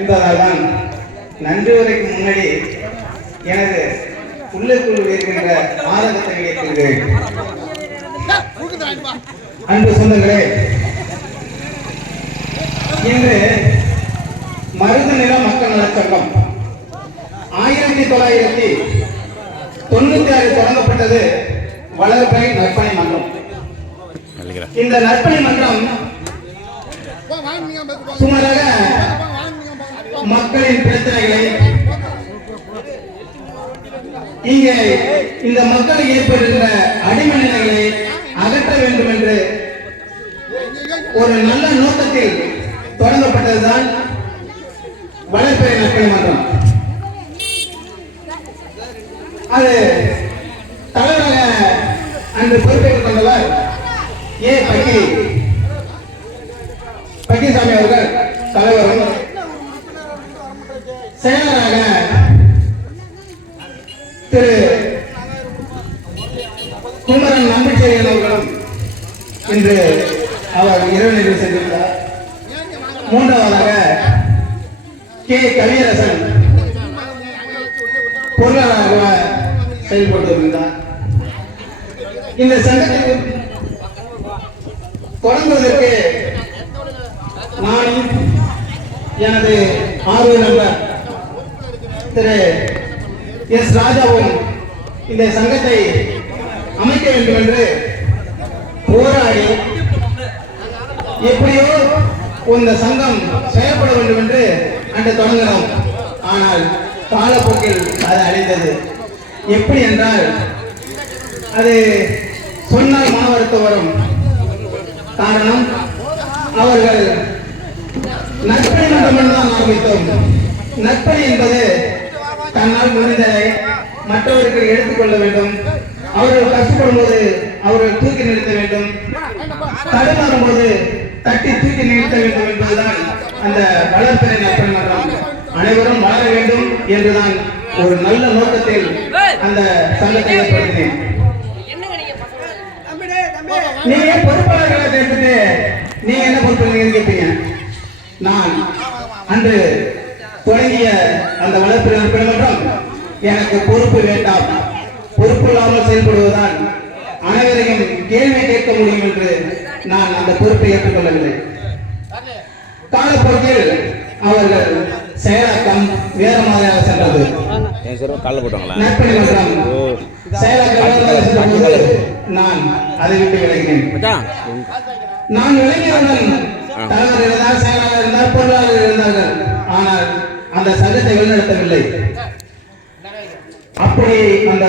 என்பதால் தான் நன்றி உரைக்கு முன்னாடி எனது உள்ளுக்குள் இருக்கின்ற ஆதங்கத்தை வெளியிட்டிருக்கிறேன். அன்பு சொந்தங்களே, இன்று மருதநில மக்கள் நலச்சங்கம் 1996 தொடங்கப்பட்டது. வளர்ப்பை நற்பணி மன்றம். இந்த நற்பணி மன்றம் சுமாராக மக்களின் பிரச்சனைகளை இங்கே இந்த மக்களுக்கு ஏற்படுகின்ற அடிமை நிலைகளை அகற்ற வேண்டும் என்று ஒரு நல்ல நோக்கத்தில் தொடங்கப்பட்டதுதான் வளர்ப்பறை நற்பணி மன்றம். அது தலைவராக அன்று பொறுப்பேற்றுக் கொண்டவர் பக்கிசாமி அவர்கள் தலைவரும், செயலராக திரு குமரன் நம்பிச்செயல் அவர்களும் இன்று அவர் இரவு சென்றிருந்தார். மூன்றாவதாக கே கவியரசன் பொருளாளராக செயல்பட்டு வருகிறார். இந்த சங்கத்தை தொடங்குவதற்கு நானும் எனது ஆர்வ நண்பர் திரு எஸ் ராஜாவும் இந்த சங்கத்தை அமைக்க வேண்டும் என்று போராடி எப்படியோ இந்த சங்கம் செயல்பட வேண்டும் என்று அன்று தொடங்கினோம். ஆனால் காலப்போக்கில் அது அழிந்தது. எப்படி என்றால், அது சொன்னால் மன வருத்தம் வரும். காரணம், அவர்கள் நற்பணி மன்றம் தான் ஆரம்பித்தோம். நற்பணி என்பது தன்னால் முடிந்ததை மற்றவர்கள் எடுத்துக்கொள்ள வேண்டும். அவர்கள் கஷ்டப்படும் போது அவர்கள் தூக்கி நிறுத்த வேண்டும், தடுமாறும் போது தட்டி தூக்கி நிறுத்த வேண்டும் என்பதுதான் அந்த வளர்ப்பறை நற்பணி மன்றம். அனைவரும் வளர வேண்டும் என்றுதான் ஒரு நல்ல நோக்கத்தில் அந்த சங்கத்தை ஏற்படுத்தினேன். நீங்க பொறுப்பாளர்களை சேர்த்துட்டு நீங்க என்ன பொறுப்பு கேட்பீங்க? நான் அன்று தொடங்கிய அந்த வளர்ப்பு நற்பணி மன்றம் எனக்கு பொறுப்பு வேண்டாம், பொறுப்பு இல்லாமல் செயல்படுவதால் அனைவரையும் கேள்வி கேட்க முடியும் என்று நான் அந்த பொறுப்பை ஏற்றுக்கொள்ளவில்லை. காலப்போக்கில் அவர்கள் செயலாக்கம் வேற மாதிரியாக சென்றது. நற்பணி மன்றம் செயலாக்கம் நான் அதை விட்டு விலகினேன். நான் விலகியவுடன் தலைவர் இருந்தார், செயலாளர் இருந்தார், பொருளாளர் இருந்தார்கள். ஆனால் அந்த சங்கத்தை வழிநடத்தவில்லை. அப்படி அந்த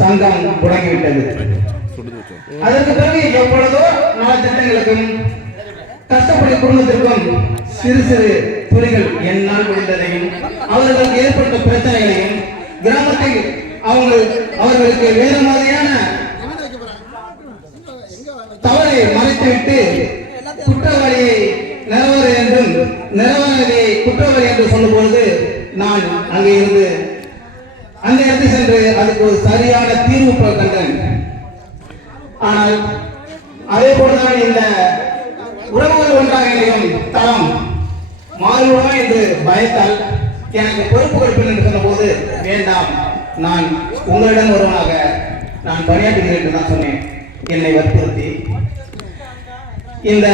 சங்கம் தொடங்கிவிட்டது. அதற்கு பிறகு எவ்வளவோ நலத்திட்டங்களுக்கும் கஷ்டப்படும் குடும்பத்திற்கும் சிறு சிறு துறைகள் என்னால் முடிந்ததையும் அவர்களுக்கு ஏற்பட்ட பிரச்சனைகளையும் கிராமத்தில் அவர்களுக்கு வேறு மாதிரியான தவறை மறைத்துவிட்டு குற்றவாளியை நிறவரை என்றும் நிறவரையை குற்றவாளி என்று சொல்லும் பொழுது நான் அங்கே இருந்து அந்த இடத்தை சென்று அதுக்கு ஒரு சரியான தீர்வு கண்டேன். ஆனால் அதே போலதான் இந்த உறவுகள் ஒன்றாக இணையும் தரம் மாறுவோமா என்று பயத்தால் எனக்கு பொறுப்பு கொடுப்பேன் என்று சொன்ன போது, வேண்டாம், நான் உங்களிடம் ஒருவனாக நான் பணியாற்றுகிறேன் என்று தான் சொன்னேன். என்னை வற்புறுத்தி இந்த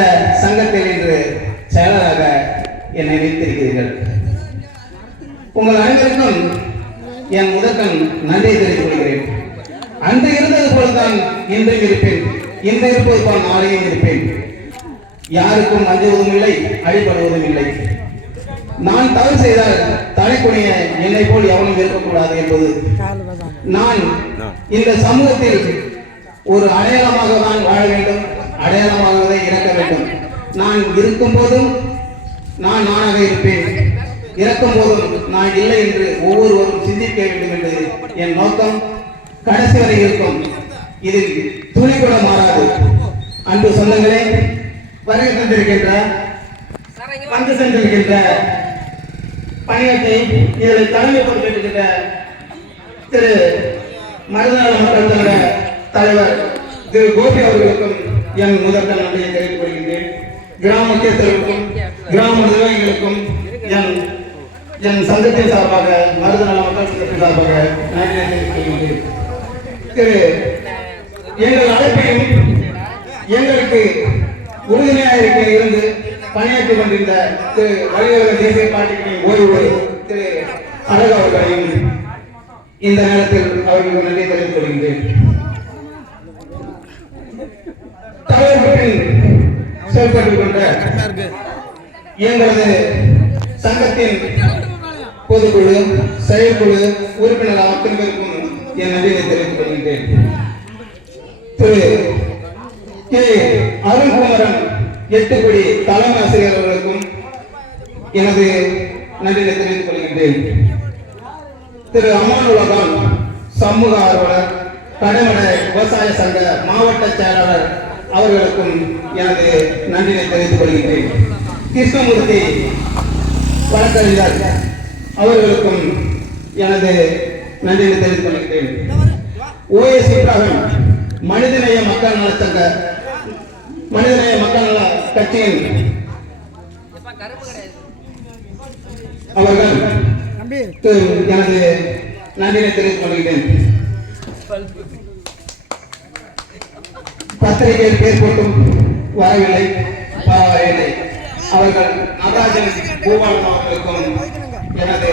சங்கத்தில் இன்று செயலராக என்னை வைத்திருக்கிறீர்கள். உங்கள் அனைவருக்கும் என் முதற்கண் நன்றியை தெரிவித்துக் கொள்கிறேன். அன்று இருந்தது போலதான் இன்றையும் இருப்பேன், இன்று இருப்பது போல் நாளையும் இருப்பேன். யாருக்கும் அஞ்சுவதும் இல்லை, அழிபடுவதும் இல்லை. நான் தவறு செய்தால் தலைக்குனிய என்னை போல் எவனும் இருக்கக்கூடாது என்பது நான் இந்த சமூகத்தில் ஒரு அடையாளமாக தான் வாழ வேண்டும், அடையாளமாகவே இறக்க வேண்டும். நான் இருக்கும் போதும் நான் நானாக இருப்பேன், இறக்கும் போதும் நான் இல்லை என்று ஒவ்வொருவரும் சிந்திக்க வேண்டும் என்று என் நோக்கம் கடைசி வரை இருக்கும். இதில் துணி கூட மாறாது. அன்பு சொந்தங்களே, வருகை தந்திருக்கின்ற வந்து சென்றிருக்கின்ற பணியத்தை இதில் தலைமை பொறுப்பேற்றுகின்ற திரு மருதநல மக்கள் தலைவர் திரு கோபி அவர்களுக்கும் என் முதற்கண் நன்றியை தெரிவித்துக் கொள்கின்றேன். கிராம முக்கியஸ்தர்களுக்கும் கிராம நிர்வாகிகளுக்கும் என் என் சங்கத்தின் சார்பாக மருதநல மக்கள் சங்கத்தின் சார்பாக நன்றி தெரிவித்துக் திரு எங்கள் அழைப்பையும் எங்களுக்கு உறுதுணையாக இருக்க இருந்து பணியாற்றி கொண்டிருந்த திரு வழிவக தேசிய பாட்டிக்கு ஓய்வு திரு அழகு அவர்களையும் இந்த நேரத்தில் அவர்களுக்கு நன்றி தெரிவித்துக் கொள்கின்றேன். தலைவர்களின் செயல்பட்டுக் கொண்ட எங்களது சங்கத்தின் பொதுக்குழு செயற்குழு உறுப்பினர் அத்தனை பேருக்கும் என் நன்றியை தெரிவித்துக் கொள்கின்றேன். திரு கே அருண்குமரன் எட்டுக்குடி தலைமை ஆசிரியர் அவர்களுக்கும் எனது நன்றியை தெரிவித்துக் கொள்கின்றேன். திரு அமானுல்லகான் சமூக ஆர்வலர் கடமட விவசாய சங்க மாவட்ட செயலாளர் அவர்களுக்கும் எனது நன்றியை தெரிவித்துக் கொள்கின்றேன். கிருஷ்ணமூர்த்தி வழக்கறிஞர் அவர்களுக்கும் எனது நன்றியை தெரிவித்துக் கொள்கின்றேன். OS இப்ராஹிம் மனிதநேய மக்கள் நலச்சங்க மனிதநேய மக்கள் நல கட்சியின் அவர்கள் எனது நன்றியை தெரிவித்துக் கொள்கிறேன். பத்திரிகையில் பேர் போட்டும் வரவில்லை பரவாயில்லை. அவர்கள் நடராஜன் பூபாலன் அவர்களுக்கும் எனது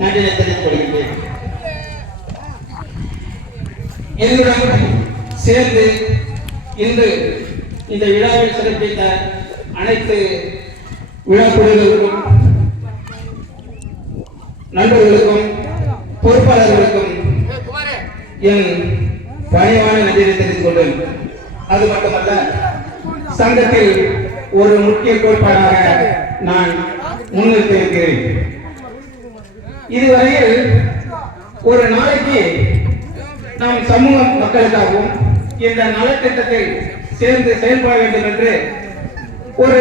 நன்றியை தெரிவித்துக் கொள்கின்றேன். என்னுடன் சேர்ந்து இன்று இந்த விழாவில் சிறப்பித்த அனைத்து விழாக்குழுக்களுக்கும் நண்பர்களுக்கும் பொறுப்பாளர்களுக்கும் என் பணிவான நன்றியை தெரிவித்துக் கொண்டேன். அது மட்டுமல்ல, சங்கத்தில் ஒரு முக்கிய கோட்பாடாக நான் முன்னிறுத்தியிருக்கிறேன். இதுவரையில் ஒரு நாளைக்கு நாம் சமூக மக்களுக்காகவும் இந்த நலத்திட்டத்தில் சேர்ந்து செயல்பட வேண்டும் என்று ஒரு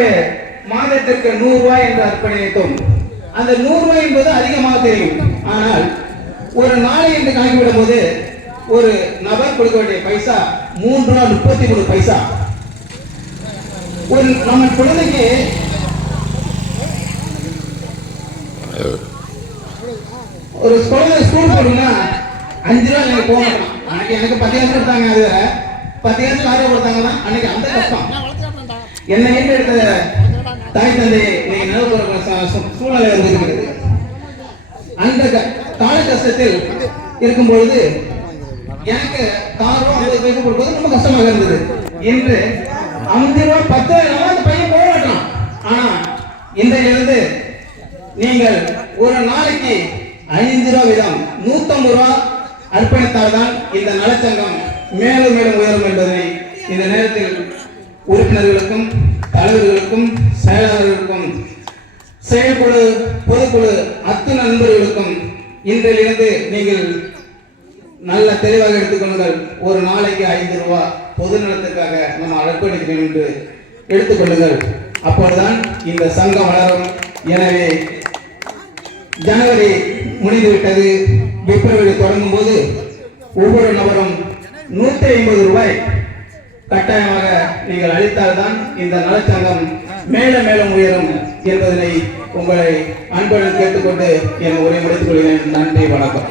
மாதத்திற்கு 100 ரூபாய் என்று அர்ப்பணித்தோம். அந்த 100 ரூபாய் என்பது அதிகமாக தெரியும். ஆனால் ஒரு நாளை என்று கணக்கிடும் போது ஒரு நபர் கொடுக்க வேண்டிய பைசா 3 ரூபாய் 33 பைசா. ஒரு நம்ம குழந்தைக்கு ஒரு குழந்தை ஸ்கூல் போடுங்கன்னா 5 ரூபாய் எனக்கு போக மாட்டான். அன்னைக்கு எனக்கு 10,000 கொடுத்தாங்க. அது 10,000 ஆர்வம் கொடுத்தாங்கன்னா அன்னைக்கு அந்த கஷ்டம் என்னை எடுத்த தாய் தந்தையை நீங்க நிலவுற சூழ்நிலை வந்திருக்கிறது. அந்த கால கஷ்டத்தில் இருக்கும் பொழுது எனக்கு 4 ரூபாய் 50 பைசா கொடுப்பது ரொம்ப கஷ்டமாக இருந்தது. இன்று 5 ரூபாய் 10,000 அந்த பையன் போக மாட்டான். ஆனா இன்றையிலிருந்து நீங்கள் ஒரு நாளைக்கு 5 ரூபாய் வீதம் 150 ரூபாய் அர்ப்பணித்தால்தான் இந்த நலச்சங்கம் மேலும் மேலும் உயரும் என்பதை இந்த நேரத்தில் உறுப்பினர்களுக்கும் தலைவர்களுக்கும் செயலாளர்களுக்கும் செயற்குழு பொதுக்குழு அத்தனை நண்பர்களுக்கும் இன்றிலிருந்து நீங்கள் நல்ல தெளிவாக எடுத்துக்கொள்ளுங்கள். ஒரு நாளைக்கு 5 ரூபாய் பொது நலத்துக்காக நம்ம அர்ப்பணிக்கிறோம் என்று எடுத்துக்கொள்ளுங்கள். அப்போதுதான் இந்த சங்கம் வளரும். எனவே ஜனவரி முடிந்துவிட்டது. பிப்ரவரி தொடங்கும் போது ஒவ்வொரு நபரும் 150 ரூபாய் கட்டாயமாக நீங்கள் அளித்தால்தான் இந்த நலச்சங்கம் மேலும் மேலும் உயரும் என்பதனை உங்களை அன்புடன் கேட்டுக்கொண்டு என் உரை முடித்துக் கொள்கிறேன். நன்றி, வணக்கம்.